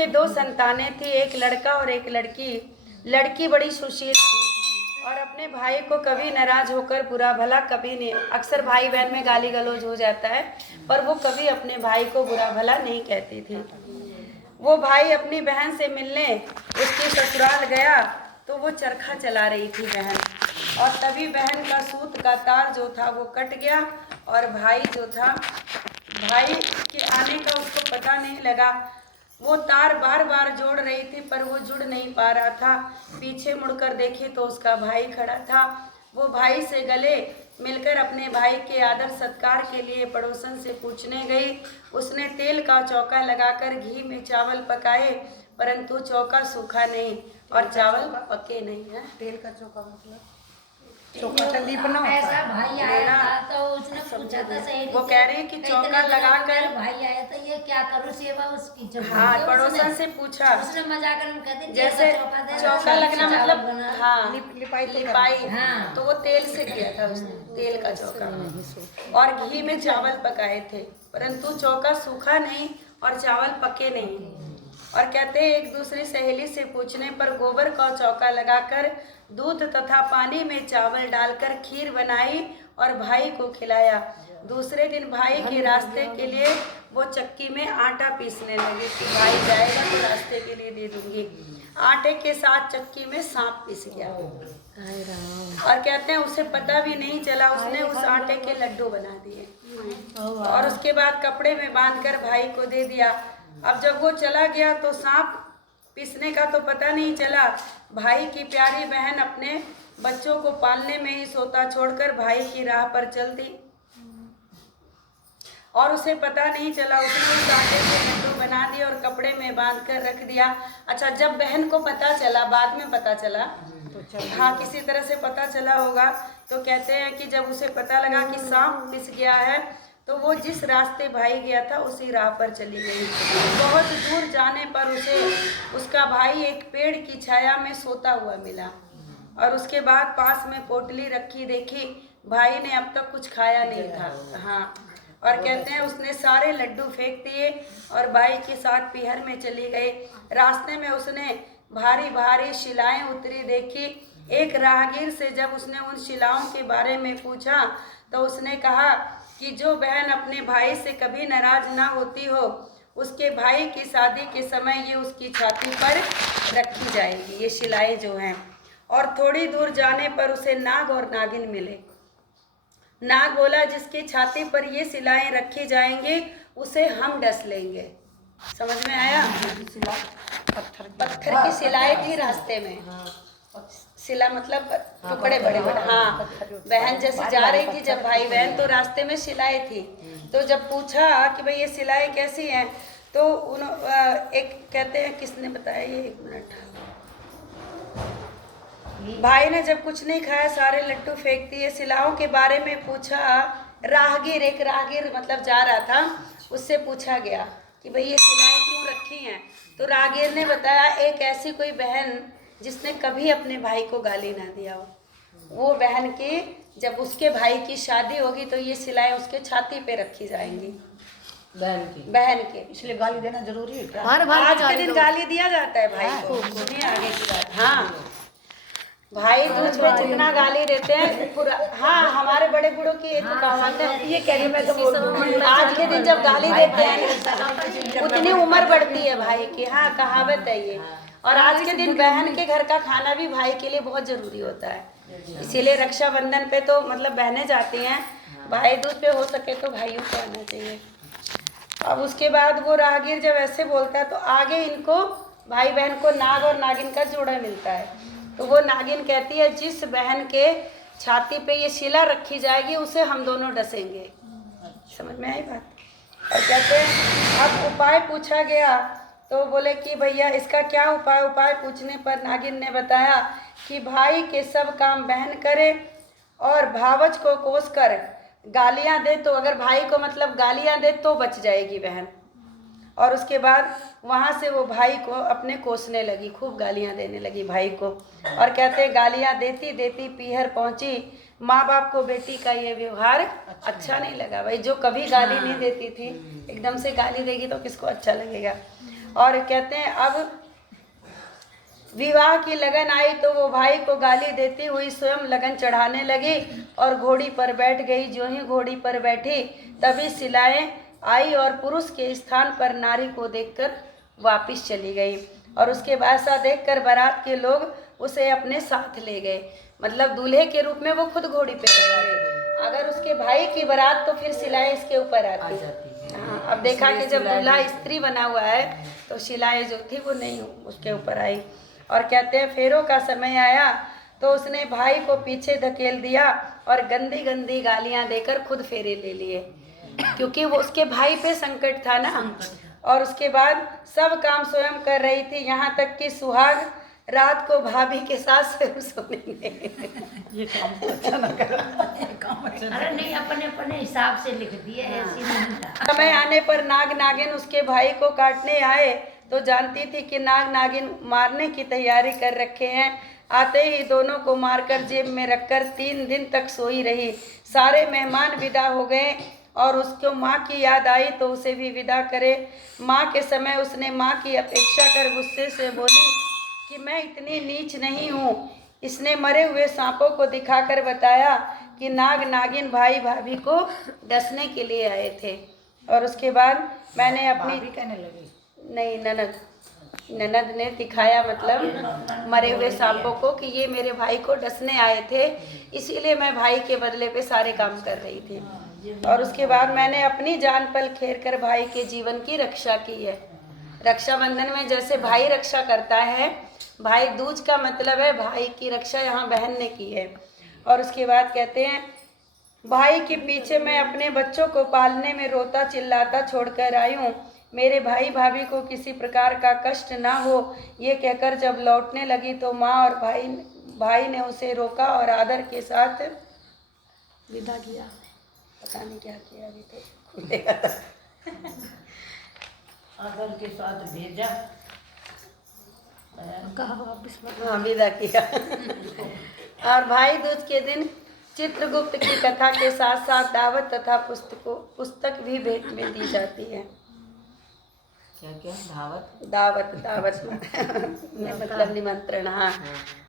के 2 संतानें थी, एक लड़का और एक लड़की। लड़की बड़ी सुशील थी और अपने भाई को कभी नाराज होकर बुरा भला कभी नहीं, अक्सर भाई बहन में गाली गलौज हो जाता है, पर वो कभी अपने भाई को बुरा भला नहीं कहती थी। वो भाई अपनी बहन से मिलने उसकी ससुराल गया तो वो चरखा चला रही थी बहन, और तभी बहन का सूत का तार जो था वो कट गया और भाई जो था, भाई के आने का उसको पता नहीं लगा। वो तार बार बार जोड़ रही थी पर वो जुड़ नहीं पा रहा था। पीछे मुड़कर देखी तो उसका भाई खड़ा था। वो भाई से गले मिलकर अपने भाई के आदर सत्कार के लिए पड़ोसन से पूछने गई। उसने तेल का चौका लगाकर घी में चावल पकाए, परंतु चौका सूखा नहीं और चावल पके नहीं है। तेल का चौका मतलब चौका टली पर ना ऐसा भाई आया था तो उसने पूछा था सहेली वो कह रही है कि चौका लगाकर भाई आया था, ये क्या करूँ सेवा उसकी चौका। हाँ, पड़ोसन से पूछा। उसने मजाक में कहते जैसे चौका लगना मतलब हाँ लिपाई, हाँ। तो वो तेल से किया था उसने, तेल का चौका, और घी में चावल पकाए थे, परंतु चौका सूखा नहीं और चावल पके नहीं। और कहते हैं एक दूसरी सहेली से पूछने पर गोबर का चौका लगाकर दूध तथा पानी में चावल डालकर खीर बनाई और भाई को खिलाया। दूसरे दिन भाई के रास्ते के लिए वो चक्की में आटा पीसने लगे कि भाई जाएगा तो रास्ते के लिए दे दूंगी। आटे के साथ चक्की में सांप पिस गया और कहते हैं उसे पता भी नहीं चला, उसने उस आटे के लड्डू बना दिए और उसके बाद कपड़े में बांधकर भाई को दे दिया। अब जब वो चला गया तो सांप पिसने का तो पता नहीं चला। भाई की प्यारी बहन अपने बच्चों को पालने में ही सोता छोड़कर भाई की राह पर चल दी और उसे पता नहीं चला। उसने उस आटे के लड्डू बना दिए और कपड़े में बांध कर रख दिया। अच्छा, जब बहन को पता चला, बाद में पता चला, हाँ किसी तरह से पता चला होगा, तो कहते हैं कि जब उसे पता लगा कि सांप पिस गया है तो वो जिस रास्ते भाई गया था उसी राह पर चली गई। बहुत दूर जाने पर उसे उसका भाई एक पेड़ की छाया में सोता हुआ मिला और उसके बाद पास में पोटली रखी देखी। भाई ने अब तक कुछ खाया नहीं था, हाँ, और कहते हैं उसने सारे लड्डू फेंक दिए और भाई के साथ पीहर में चली गई। रास्ते में उसने भारी भारी शिलाएं उतरी देखी। एक राहगीर से जब उसने उन शिलाओं के बारे में पूछा तो उसने कहा कि जो बहन अपने भाई से कभी नाराज ना होती हो, उसके भाई की शादी के समय ये उसकी छाती पर रखी जाएगी, ये शिलाएं जो हैं। और थोड़ी दूर जाने पर उसे नाग और नागिन मिले। नाग बोला जिसकी छाती पर ये शिलाएं रखी जाएंगी उसे हम डस लेंगे। समझ में आया? पत्थर की शिलाएं थी रास्ते में, शिला मतलब टुकड़े बड़े बड़े, हाँ। बहन जैसे जा रही थी जब भाई बहन, तो रास्ते में शिलाएं थी। तो जब पूछा कि भाई ये शिलाएं कैसी हैं, तो एक कहते हैं किसने बताया ये, एक मिनट, भाई ने जब कुछ नहीं खाया सारे लड्डू फेंक दिए। शिलाओं के बारे में पूछा, राहगीर, एक राहगीर मतलब जा रहा था, उससे पूछा गया कि भाई ये शिलाएं क्यों रखी हैं, तो राहगीर ने बताया एक ऐसी कोई बहन जिसने कभी अपने भाई को गाली ना दिया हो, वो बहन की जब उसके भाई की शादी होगी तो ये शिलाएं उसके छाती पे रखी जाएंगी, बहन के। इसलिए गाली देना जरूरी है क्या? आज के दिन गाली दिया जाता है भाई को, सुनिए आगे की बात। हाँ, भाई दूज में जितना गाली देते हैं पूरा, हाँ, हमारे बड़े बूढ़ों की एक कहावत है, ये कह रही मैं तो बोल, आज के दिन जब गाली देते हैं उतनी उम्र बढ़ती है भाई की, हाँ कहावत है ये। और आज के दिन बहन के घर का खाना भी भाई के लिए बहुत जरूरी होता है, इसीलिए रक्षाबंधन पे तो मतलब बहनें जाती हैं, भाई दूज पे हो सके तो भाइयों को आना चाहिए। अब उसके बाद वो राहगीर जब ऐसे बोलता है तो आगे इनको भाई बहन को नाग और नागिन का जोड़ा मिलता है। तो वो नागिन कहती है जिस बहन के छाती पे ये शिला रखी जाएगी उसे हम दोनों डसेंगे। समझ में आई बात? और कहते हैं अब उपाय पूछा गया तो बोले कि भैया इसका क्या उपाय? उपाय पूछने पर नागिन ने बताया कि भाई के सब काम बहन करे और भावच को कोस कर गालियां दे, तो अगर भाई को मतलब गालियां दे तो बच जाएगी बहन। और उसके बाद वहाँ से वो भाई को अपने कोसने लगी, खूब गालियाँ देने लगी भाई को। और कहते गालियाँ देती देती पीहर पहुँची। माँ बाप को बेटी का ये व्यवहार अच्छा नहीं लगा। भाई जो कभी गाली नहीं देती थी एकदम से गाली देगी तो किसको अच्छा लगेगा। और कहते हैं अब विवाह की लगन आई तो वो भाई को गाली देती हुई स्वयं लगन चढ़ाने लगी और घोड़ी पर बैठ गई। जो ही घोड़ी पर बैठी तभी शिलाएं आई और पुरुष के स्थान पर नारी को देखकर वापिस चली गई। और उसके बाद ऐसा देखकर बारात के लोग उसे अपने साथ ले गए। मतलब दूल्हे के रूप में वो खुद घोड़ी पे बैठ गए। अगर उसके भाई की बारात तो फिर शिलाएं इसके ऊपर आती। हाँ, अब देखा कि जब दूल्हा स्त्री बना हुआ है तो शिलाएं जो थी वो नहीं उसके ऊपर आई। और कहते हैं फेरों का समय आया तो उसने भाई को पीछे धकेल दिया और गंदी गंदी गालियां देकर खुद फेरे ले लिए, क्योंकि वो उसके भाई पे संकट था ना। और उसके बाद सब काम स्वयं कर रही थी, यहाँ तक कि सुहाग रात को भाभी के साथ स्वयं सोने। ये काम तो अच्छा ना करा, ये काम अच्छा ना। अरे नहीं, अपने अपने हिसाब से लिख दिए, ऐसी नहीं था। समय आने पर नाग नागिन उसके भाई को काटने आए तो जानती थी कि नाग नागिन मारने की तैयारी कर रखे हैं। आते ही दोनों को मारकर जेब में रखकर 3 दिन तक सोई रही। सारे मेहमान विदा हो गए और उसको माँ की याद आई तो उसे भी विदा करे। माँ के समय उसने माँ की अपेक्षा कर गुस्से से बोली कि मैं इतनी नीच नहीं हूँ। इसने मरे हुए सांपों को दिखाकर बताया कि नाग नागिन भाई भाभी को डसने के लिए आए थे। और उसके बाद मैंने अपनी भाभी कहने लगी, नहीं, ननद ने दिखाया, मतलब मरे हुए सांपों को, कि ये मेरे भाई को डसने आए थे, इसीलिए मैं भाई के बदले पे सारे काम कर रही थी। और उसके बाद मैंने अपनी जान पल खेर कर भाई के जीवन की रक्षा की है। रक्षाबंधन में जैसे भाई रक्षा करता है, भाई दूज का मतलब है भाई की रक्षा, यहाँ बहन ने की है। और उसके बाद कहते हैं भाई के पीछे मैं अपने बच्चों को पालने में रोता चिल्लाता छोड़कर आई हूँ। मेरे भाई भाभी को किसी प्रकार का कष्ट ना हो, ये कहकर जब लौटने लगी तो माँ और भाई ने उसे रोका और आदर के साथ विदा किया। पता नहीं क्या किया, अभी तो खुलेगा। आदर के साथ भेजा, हाँ, विदा किया। और भाई दूज के दिन चित्रगुप्त की कथा के साथ साथ दावत तथा पुस्तक भी भेंट में दी जाती है। क्या क्या? धावत, दावत मतलब निमंत्रण। हाँ,